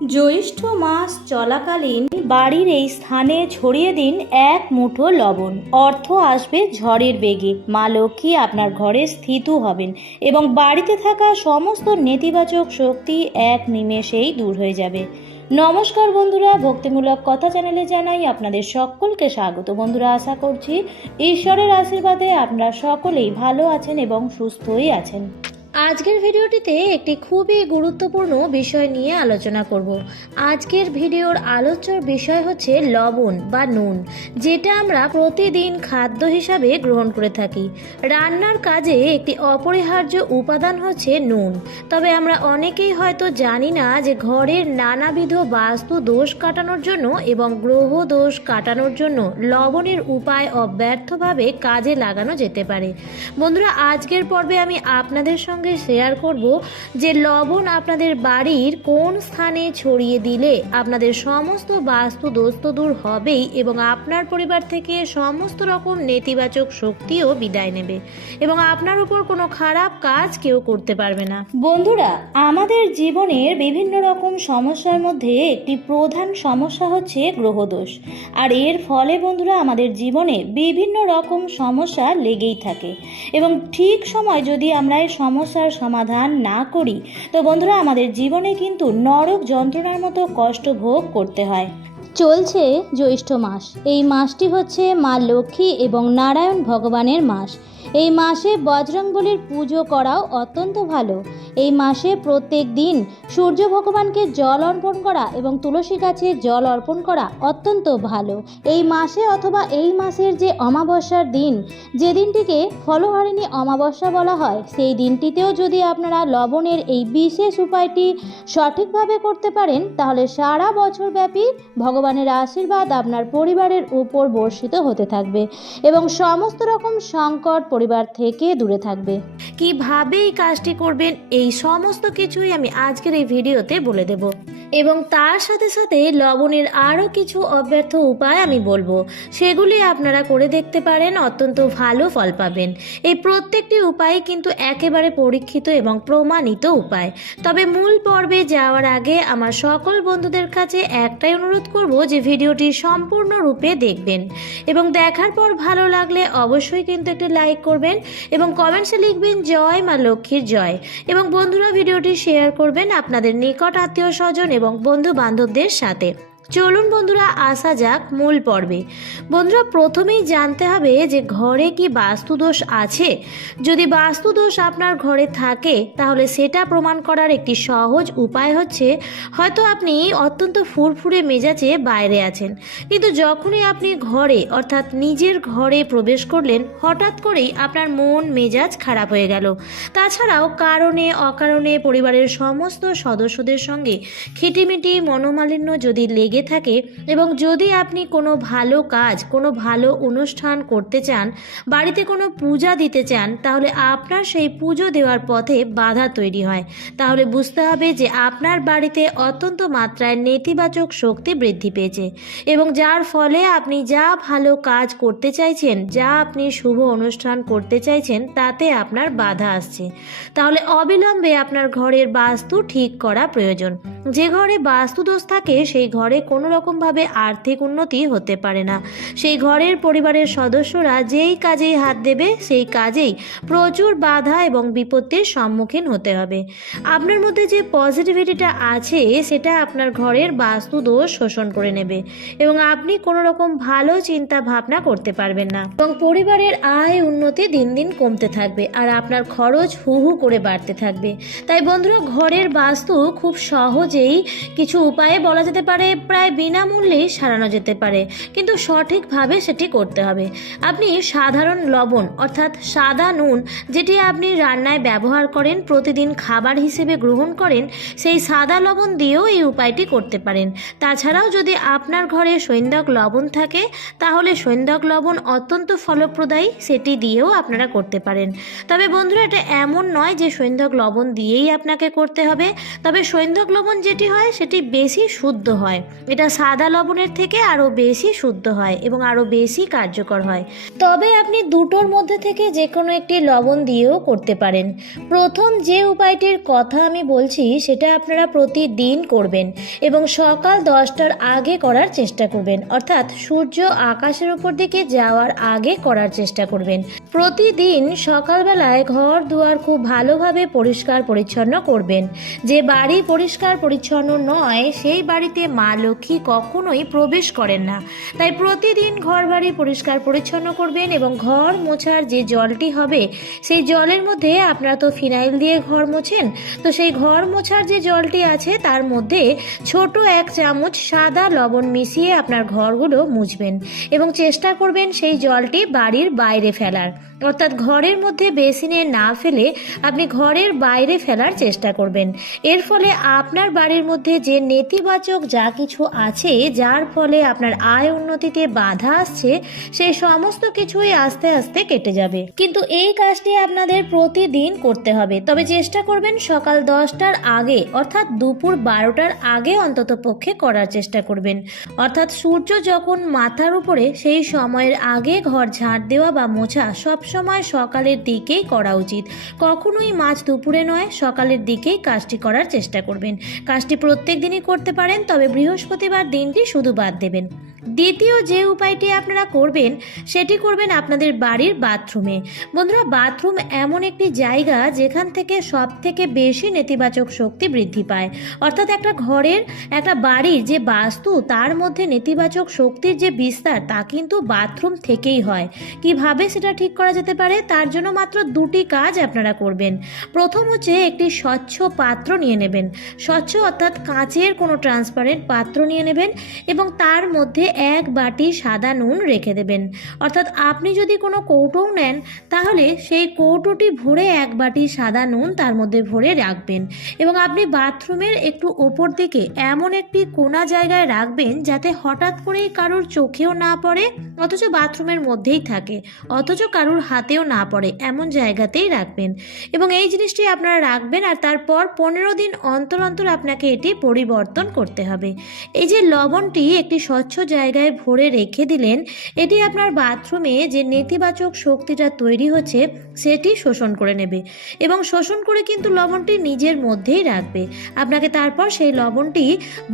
জ্যৈষ্ঠ মাস চলাকালীন বাড়ির এই স্থানে ছড়িয়ে দিন এক মুঠো লবণ। অর্থ আসবে ঝড়ের বেগে, মা লক্ষ্মী আপনার ঘরে স্থিত হবেন এবং বাড়িতে থাকা সমস্ত নেতিবাচক শক্তি এক নিমেষেই দূর হয়ে যাবে। নমস্কার বন্ধুরা, ভক্তিমূলক কথা চ্যানেলে জানাই আপনাদের সকলকে স্বাগত। বন্ধুরা, আশা করছি ঈশ্বরের আশীর্বাদে আপনারা সকলেই ভালো আছেন এবং সুস্থই আছেন। আজকের ভিডিওটিতে একটি খুবই গুরুত্বপূর্ণ বিষয় নিয়ে আলোচনা করব। আজকের ভিডিওর আলোচ্যর বিষয় হচ্ছে লবণ বা নুন, যেটা আমরা প্রতিদিন খাদ্য হিসাবে গ্রহণ করে থাকি। রান্নার কাজে একটি অপরিহার্য উপাদান হচ্ছে নুন। তবে আমরা অনেকেই হয়তো জানি না যে ঘরের নানাবিধ বাস্তু দোষ কাটানোর জন্য এবং গ্রহ দোষ কাটানোর জন্য লবণের উপায় অব্যর্থভাবে কাজে লাগানো যেতে পারে। বন্ধুরা, আজকের পর্বে আমি আপনাদের সঙ্গে শেয়ার করব যে লবণ আপনাদের বাড়ির কোন স্থানে ছড়িয়ে দিলে আপনাদের সমস্ত বাস্তু দোষ তো দূর হবেই এবং আপনার পরিবার থেকে সমস্ত রকম নেতিবাচক শক্তিও বিদায় নেবে এবং আপনার উপর কোনো খারাপ কাজ কেউ করতে পারবে না। বন্ধুরা, আমাদের জীবনের বিভিন্ন রকম সমস্যার মধ্যে একটি প্রধান সমস্যা হচ্ছে গ্রহদোষ। আর এর ফলে বন্ধুরা আমাদের জীবনে বিভিন্ন রকম সমস্যা লেগেই থাকে এবং ঠিক সময় যদি আমরা এই সমস্যার সমাধান না করি তো বন্ধুরা আমাদের জীবনে কিন্তু নরক যন্ত্রণার মতো কষ্ট ভোগ করতে হয়। চলছে জ্যৈষ্ঠ মাস। এই মাসটি হচ্ছে মা লক্ষ্মী এবং নারায়ণ ভগবানের মাস। এই মাসে বজরংবলীর পুজো করাও অত্যন্ত ভালো। এই মাসে প্রত্যেক দিন সূর্য ভগবানকে জল অর্পণ করা এবং তুলসী গাছে জল অর্পণ করা অত্যন্ত ভালো। এই মাসে অথবা এই মাসের যে অমাবস্যার দিন, যে দিনটিকে ফলহারিণী অমাবস্যা বলা হয়, সেই দিনটিতেও যদি আপনারা লবণের এই বিশেষ উপায়টি সঠিকভাবে করতে পারেন তাহলে সারা বছর ব্যাপী ভগবানের আশীর্বাদ আপনার পরিবারের উপর বর্ষিত হতে থাকবে এবং সমস্ত রকম সংকট পরিবার থেকে দূরে থাকবে। কিভাবে এই কাজটি করবেন এই সমস্ত কিছুই আমি আজকের এই ভিডিওতে বলে দেব এবং তার সাথে সাথে লবণের আরও কিছু অব্যর্থ উপায় আমি বলবো, সেগুলি আপনারা করে দেখতে পারেন, অত্যন্ত ভালো ফল পাবেন। এই প্রত্যেকটি উপায় কিন্তু একেবারে পরীক্ষিত এবং প্রমাণিত উপায়। তবে মূল পর্বে যাওয়ার আগে আমার সকল বন্ধুদের কাছে একটাই অনুরোধ করব যে ভিডিওটি সম্পূর্ণরূপে দেখবেন এবং দেখার পর ভালো লাগলে অবশ্যই কিন্তু একটি লাইক করবেন এবং কমেন্টসে লিখবেন জয় মা লক্ষ্মীর জয় এবং বন্ধুরা ভিডিওটি শেয়ার করবেন আপনাদের নিকট আত্মীয় স্বজন এবং বন্ধু বান্ধবদের সাথে। চলুন বন্ধুরা আসা যাক মূল পর্বে। বন্ধুরা, প্রথমেই জানতে হবে যে ঘরে কি বাস্তুদোষ আছে। যদি বাস্তুদোষ আপনার ঘরে থাকে তাহলে সেটা প্রমাণ করার একটি সহজ উপায় হচ্ছে, হয়তো আপনি অত্যন্ত ফুরফুরে মেজাজে বাইরে আছেন, কিন্তু যখনই আপনি ঘরে অর্থাৎ নিজের ঘরে প্রবেশ করলেন হঠাৎ করেই আপনার মন মেজাজ খারাপ হয়ে গেল। তাছাড়াও কারণে অকারণে পরিবারের সমস্ত সদস্যদের সঙ্গে খিটিমিটি মনোমালিন্য যদি লেগে থাকে এবং যদি আপনি কোনো ভালো কাজ, কোনো ভালো অনুষ্ঠান করতে চান, বাড়িতে কোনো পূজা দিতে চান, তাহলে আপনার সেই পুজো দেওয়ার পথে বাধা তৈরি হয়, তাহলে বুঝতে হবে যে আপনার বাড়িতে অত্যন্ত মাত্রায় নেতিবাচক শক্তি বৃদ্ধি পেয়েছে এবং যার ফলে আপনি যা ভালো কাজ করতে চাইছেন, যা আপনি শুভ অনুষ্ঠান করতে চাইছেন তাতে আপনার বাধা আসছে। তাহলে অবিলম্বে আপনার ঘরের বাস্তু ঠিক করা প্রয়োজন। যে ঘরে বাস্তুদোষ থাকে সেই ঘরে কোনো রকমভাবে আর্থিক উন্নতি হতে পারে না। সেই ঘরের পরিবারের সদস্যরা যেই কাজেই হাত দেবে সেই কাজেই প্রচুর বাধা এবং বিপত্তির সম্মুখীন হতে হবে। আপনার মধ্যে যে পজিটিভিটিটা আছে সেটা আপনার ঘরের বাস্তুদোষ শোষণ করে নেবে এবং আপনি কোনো রকম ভালো চিন্তা ভাবনা করতে পারবেন না এবং পরিবারের আয় উন্নতি দিন দিন কমতে থাকবে আর আপনার খরচ হু হু করে বাড়তে থাকবে। তাই বন্ধুরা, ঘরের বাস্তু খুব সহজেই কিছু উপায়ে বলা যেতে পারে প্রায় বিনামূল্যে সারানো যেতে পারে, কিন্তু সঠিকভাবে সেটি করতে হবে। আপনি সাধারণ লবণ অর্থাৎ সাদা নুন, যেটি আপনি রান্নায় ব্যবহার করেন, প্রতিদিন খাবার হিসেবে গ্রহণ করেন, সেই সাদা লবণ দিয়েও এই উপায়টি করতে পারেন। তাছাড়াও যদি আপনার ঘরে সৈন্দক লবণ থাকে তাহলে সৈন্দক লবণ অত্যন্ত ফলপ্রদায়ী, সেটি দিয়েও আপনারা করতে পারেন। তবে বন্ধুরা, এটা এমন নয় যে সৈন্দক লবণ দিয়েই আপনাকে করতে হবে। তবে সৈন্দক লবণ যেটি হয় সেটি বেশি শুদ্ধ হয়। এটা সাদা লবণের থেকে আরও বেশি শুদ্ধ হয় এবং আরও বেশি কার্যকর হয়। তবে আপনি দুটোর মধ্যে থেকে যে কোনো একটি লবণ দিয়েও করতে পারেন। প্রথম যে উপায়টির কথা আমি বলছি সেটা আপনারা প্রতিদিন করবেন এবং সকাল 10টার আগে করার চেষ্টা করবেন, অর্থাৎ সূর্য আকাশের উপর দিকে যাওয়ার আগে করার চেষ্টা করবেন। প্রতিদিন সকালবেলায় ঘর দুয়ার খুব ভালোভাবে পরিষ্কার পরিচ্ছন্ন করবেন। যে বাড়ি পরিষ্কার পরিচ্ছন্ন নয় সেই বাড়িতে মা লক্ষ্মী কখনোই প্রবেশ করেন না। তাই প্রতিদিন ঘর বাড়ি পরিষ্কার পরিচ্ছন্ন করবেন এবং ঘর মোছার যে জলটি হবে সেই জলের মধ্যে, আপনারা তো ফিনাইল দিয়ে ঘর মোছেন, তো সেই ঘর মোছার যে জলটি আছে তার মধ্যে ছোট 1 চামচ সাদা লবণ মিশিয়ে আপনার ঘরগুলো মুছবেন এবং চেষ্টা করবেন সেই জলটি বাড়ির বাইরে ফেলার, অর্থাৎ ঘরের মধ্যে বেসিনে না ফেলে আপনি ঘরের বাইরে ফেলার চেষ্টা করবেন। এর ফলে আপনার বাড়ির মধ্যে যে নেতিবাচক যা কিছু আছে, যার ফলে আপনার আয় উন্নতিতে বাধা আসছে, সেই সমস্ত কিছুই আস্তে আস্তে কেটে যাবে। কিন্তু এই কাজটি আপনাদের প্রতিদিন করতে হবে। তবে চেষ্টা করবেন সকাল 10টার আগে, অর্থাৎ দুপুর 12টার আগে অন্তত পক্ষে করার চেষ্টা করবেন। অর্থাৎ সূর্য যখন মাথার উপরে সেই সময়ের আগে ঘর ঝাড় দেওয়া বা মোছা সবসময় সকালের দিকেই করা উচিত। কখনোই মাঝ দুপুরে নয়, সকালের দিকেই কাজটি করার চেষ্টা করবেন। কাজটি প্রত্যেক দিনই করতে পারেন, তবে বৃহস্পতিবার দিনটি শুধু বাদ দেবেন। দ্বিতীয় যে উপায়টি আপনারা করবেন সেটি করবেন আপনাদের বাড়ির বাথরুমে। বন্ধুরা, বাথরুম এমন একটি জায়গা যেখান থেকে সব থেকে বেশি নেতিবাচক শক্তি বৃদ্ধি পায়। অর্থাৎ একটা ঘরের, একটা বাড়ির যে বাস্তু, তার মধ্যে নেতিবাচক শক্তির যে বিস্তার তা কিন্তু বাথরুম থেকেই হয়। কিভাবে সেটা ঠিক করা যেতে পারে, তার জন্য মাত্র 2টি কাজ আপনারা করবেন। প্রথম হচ্ছে একটি স্বচ্ছ পাত্র নিয়ে নেবেন। স্বচ্ছ অর্থাৎ কাঁচের কোনো ট্রান্সপারেন্ট পাত্র নিয়ে নেবেন এবং তার মধ্যে 1 বাটি সাদা নুন রেখে দেবেন। অর্থাৎ আপনি যদি কোনো কৌটো নেন তাহলে সেই কৌটোটি ভরে 1 বাটি সাদা নুন তার মধ্যে ভরে রাখবেন এবং আপনি বাথরুমের একটু ওপর দিকে এমন একটি কোণা জায়গায় রাখবেন যাতে হঠাৎ করেই কারোর চোখেও না পড়ে, অথচ বাথরুমের মধ্যেই থাকে, অথচ কারোর হাতেও না পড়ে, এমন জায়গাতেই রাখবেন এবং এই জিনিসটি আপনারা রাখবেন। আর তারপর 15 দিন অন্তর অন্তর আপনাকে এটি পরিবর্তন করতে হবে। এই যে লবণটি একটি স্বচ্ছ জায়গায় ভরে রেখে দিলেন, এটি আপনার বাথরুমে যে নেতিবাচক শক্তিটা তৈরি হচ্ছে সেটি শোষণ করে নেবে এবং শোষণ করে কিন্তু লবণটি নিজের মধ্যেই রাখবে। আপনাকে তারপর সেই লবণটি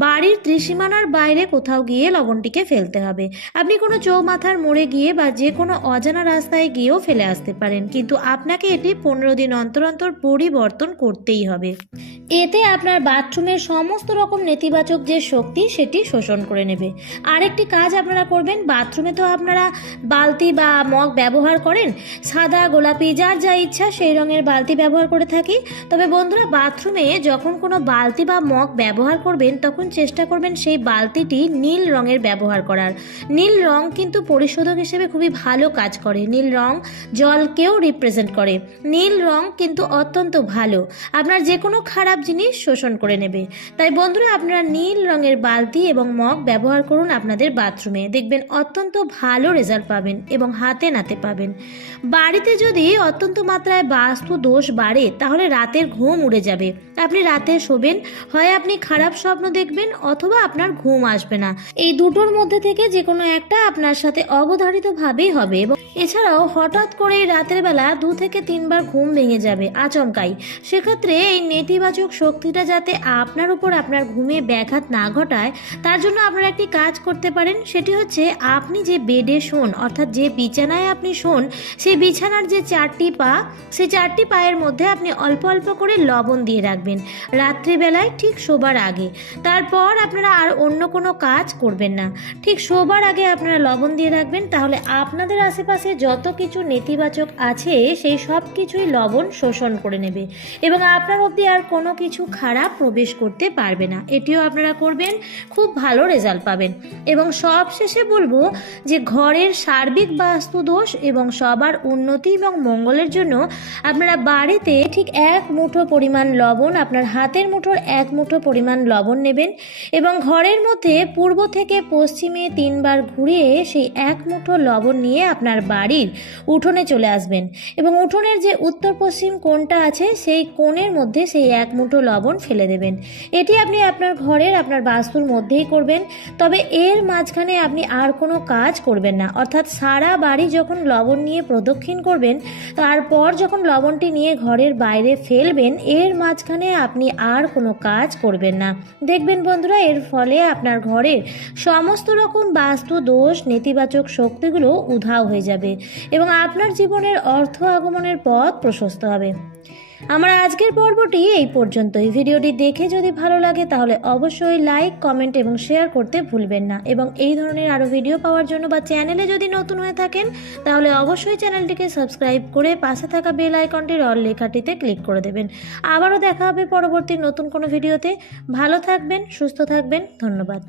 বাড়ির ত্রিসীমানার বাইরে কোথাও গিয়ে লবণটিকে ফেলতে হবে। আপনি কোনো চৌমাথার মোড়ে গিয়ে বা যে কোনো অজানা রাস্তায় গিয়েও ফেলে আসতে পারেন, কিন্তু আপনাকে এটি 15 দিন অন্তর অন্তর পরিবর্তন করতেই হবে। এতে আপনার বাথরুমের সমস্ত রকম নেতিবাচক যে শক্তি সেটি শোষণ করে নেবে। আরেকটি কাজ আপনারা করবেন, বাথরুমে তো আপনারা বালতি বা মগ ব্যবহার করেন, সাদা, গোলাপি, যার যা ইচ্ছা সেই রঙের বালতি ব্যবহার করে থাকি। তবে বন্ধুরা, বাথরুমে যখন কোনো বালতি বা মগ ব্যবহার করবেন তখন চেষ্টা করবেন সেই বালতিটি নীল রঙের ব্যবহার করার। নীল রং কিন্তু পরিশোধক হিসেবে খুবই ভালো কাজ করে। নীল রং জলকেও রিপ্রেজেন্ট করে। নীল রং কিন্তু অত্যন্ত ভালো, আপনার যে কোনো খারাপ জিনিস শোষণ করে নেবে। তাই বন্ধুরা, আপনারা নীল রঙের বালতি এবং মগ ব্যবহার করুন আপনাদের বাথরুমে, দেখবেন অত্যন্ত ভালো রেজাল্ট পাবেন এবং হাতে নাতে পাবেন। বাড়িতে যদি অত্যন্ত মাত্রায় বাস্তু দোষ বাড়ে তাহলে রাতের ঘুম উড়ে যাবে। আপনি রাতে শোবেন, হয় আপনি খারাপ স্বপ্ন দেখবেন অথবা আপনার ঘুম আসবে না। এই দুটোর মধ্যে থেকে যে কোনো একটা আপনার সাথে অবধারিতভাবেই হবে এবং এছাড়াও হঠাৎ করে রাতের বেলা 2 থেকে 3 বার ঘুম ভেঙে যাবে আচমকাই। সেক্ষেত্রে এই নেতিবাচক শক্তিটা যাতে আপনার উপর আপনার ঘুমে ব্যাঘাত না ঘটায় তার জন্য আপনারা একটি কাজ করতে পারেন। সেটি হচ্ছে, আপনি যে বেডে শোন, অর্থাৎ যে বিছানায় আপনি শোন, সেই বিছানার যে 4টি পা, সেই 4টি পায়ের মধ্যে আপনি অল্প অল্প করে লবণ দিয়ে রাখবেন রাত্রিবেলায় ঠিক শোবার আগে। তারপর আপনারা আর অন্য কোনো কাজ করবেন না, ঠিক শোবার আগে আপনারা লবণ দিয়ে রাখবেন। তাহলে আপনাদের আশেপাশে যত কিছু নেতিবাচক আছে সেই সব কিছুই লবণ শোষণ করে নেবে এবং আপনার অবধি আর কোনো কিছু খারাপ প্রবেশ করতে পারবে না। এটিও আপনারা করবেন, খুব ভালো রেজাল্ট পাবেন। এবং এবং সবশেষে বলবো যে ঘরের সার্বিক বাস্তু দোষ এবং সবার উন্নতি এবং মঙ্গলের জন্য আপনারা বাড়িতে ঠিক 1 মুঠো পরিমাণ লবণ, আপনার হাতের মুঠোর 1 মুঠো পরিমাণ লবণ নেবেন এবং ঘরের মধ্যে পূর্ব থেকে পশ্চিমে 3 বার ঘুরিয়ে সেই 1 মুঠো লবণ নিয়ে আপনার বাড়ির উঠোনে চলে আসবেন এবং উঠোনের যে উত্তর পশ্চিম কোণটা আছে সেই কোণের মধ্যে সেই 1 মুঠো লবণ ফেলে দেবেন। এটি আপনি আপনার ঘরের আপনার বাস্তুর মধ্যেই করবেন, তবে এর মাঝখানে আপনি আর কোনো কাজ করবেন না। অর্থাৎ সারা বাড়ি যখন লবণ নিয়ে প্রদক্ষিণ করবেন, তারপর যখন লবণটি নিয়ে ঘরের বাইরে ফেলবেন, এর মাঝখানে আপনি আর কোনো কাজ করবেন না। দেখবেন বন্ধুরা, এর ফলে আপনার ঘরের সমস্ত রকম বাস্তু দোষ, নেতিবাচক শক্তিগুলো উধাও হয়ে যাবে এবং আপনার জীবনের অর্থ আগমনের পথ প্রশস্ত হবে। আমার আজকের পর্বটি এই পর্যন্তই। ভিডিওটি দেখে যদি ভালো লাগে তাহলে অবশ্যই লাইক, কমেন্ট এবং শেয়ার করতে ভুলবেন না এবং এই ধরনের আরও ভিডিও পাওয়ার জন্য বা চ্যানেলে যদি নতুন হয়ে থাকেন তাহলে অবশ্যই চ্যানেলটিকে সাবস্ক্রাইব করে পাশে থাকা বেল আইকনটির অল লেখাটিতে ক্লিক করে দেবেন। আবারও দেখা হবে পরবর্তী নতুন কোনো ভিডিওতে। ভালো থাকবেন, সুস্থ থাকবেন, ধন্যবাদ।